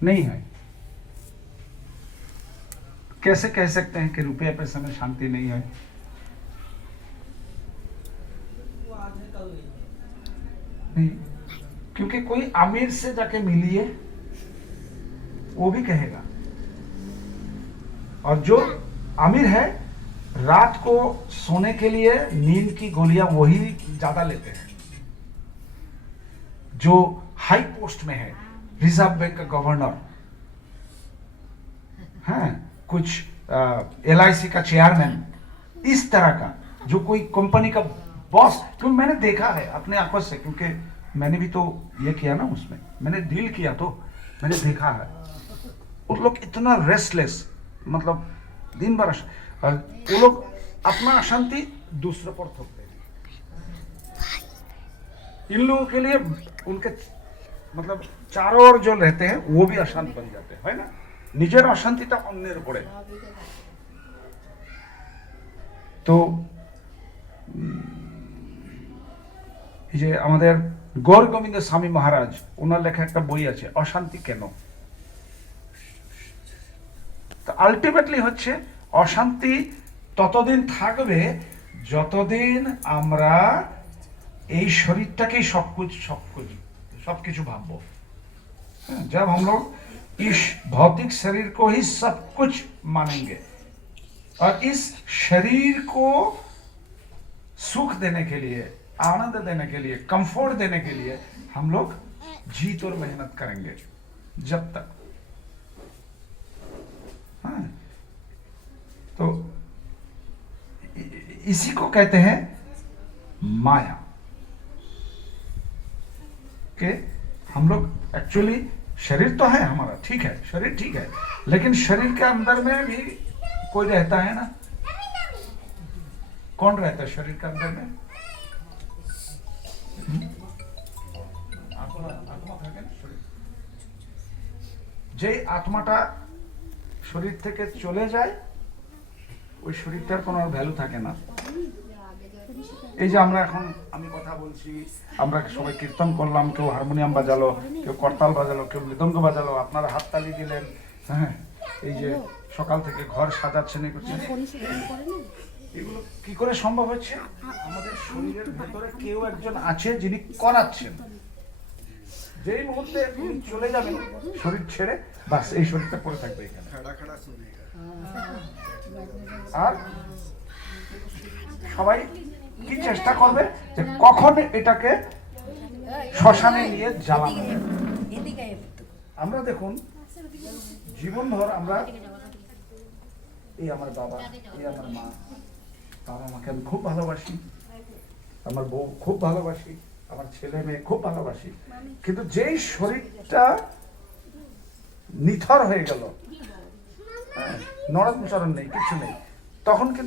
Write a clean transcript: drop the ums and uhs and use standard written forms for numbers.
नहीं है। कैसे कह सकते हैं कि रुपये पैसे में शांति नहीं है? नहीं, क्योंकि कोई अमीर से जाके मिलिए, वो भी कहेगा। और जो अमीर है, रात को सोने के लिए नींद की गोलियां वही ज्यादा लेते हैं। जो हाई पोस्ट में है, रिजर्व बैंक का गवर्नर है, कुछ LIC का चेयरमैन, इस तरह का, जो कोई कंपनी का बॉस, क्योंकि मैंने देखा है अपने आंखों से, क्योंकि मैंने भी तो ये किया ना, उसमें मैंने डील किया, तो मैंने देखा है उन लोग इतना रेस्टलेस, मतलब दिन भर वो लोग अपना अशांति दूसरे पर थोपते हैं। इन लोगों के लिए उनके मतलब चारों ओर जो रहते हैं वो भी अशांत बन जाते हैं, है ना? निजेर अशांतिटा अन्येर उपरे। तो এই যে আমাদের গৌর গোবিন্দ স্বামী মহারাজ, ওনার লেখা একটা বই আছে অশান্তি কেন। তো আলটিমেটলি হচ্ছে অশান্তি ততদিন থাকবে যতদিন আমরা এই শরীরটাকেই সবকিছু ভাববো। जब हम लोग इस भौतिक शरीर को ही सब कुछ मानेंगे और इस शरीर को सुख देने के लिए, आनंद देने के लिए, कंफर्ट देने के लिए हम लोग जीत और मेहनत करेंगे जब तक। हाँ, तो इसी को कहते हैं माया, कि हम लोग एक्चुअली शरीर तो है हमारा, ठीक है, शरीर ठीक है, लेकिन शरीर के अंदर में भी कोई रहता है ना। कौन रहता है शरीर के अंदर में? যে আত্মাটা শরীর থেকে চলে যায়, ওই শরীরটার কোনো ভ্যালু থাকে না। এই যে আমরা এখন, আমি কথা বলছি, আমরা সবাই কীর্তন করলাম, কেউ হারমোনিয়াম বাজালো, কেউ করতাল বাজালো, কেউ মৃদঙ্গ বাজালো, আপনারা হাততালি দিলেন, হ্যাঁ, এই যে সকাল থেকে ঘর সাজাচ্ছেন, এই করছেন, এগুলো কি করে সম্ভব হচ্ছে? আমাদের শরীরের ভেতরে কেউ একজন আছে যিনি করাচ্ছেন। যেই মুহূর্তে চলে যাবেন শরীর ছেড়ে, বাস এই শরীরটা পড়ে থাকবে এখানে। আর সবাই কি চেষ্টা করবে যে কখন এটাকে শ্মশানে নিয়ে জ্বালানো। আমরা দেখুন জীবনভর আমরা, এই আমার বাবা, এই আমার মা, বাবা মাকে আমি খুব ভালোবাসি, আমার বউ খুব ভালোবাসি, আমার ছেলে মেয়ে খুব ভালোবাসি, কিন্তু যেই শরীরটা নিথর হয়ে গেল, নড়াচড়ন নেই, কিছু নেই, তখন কিন্তু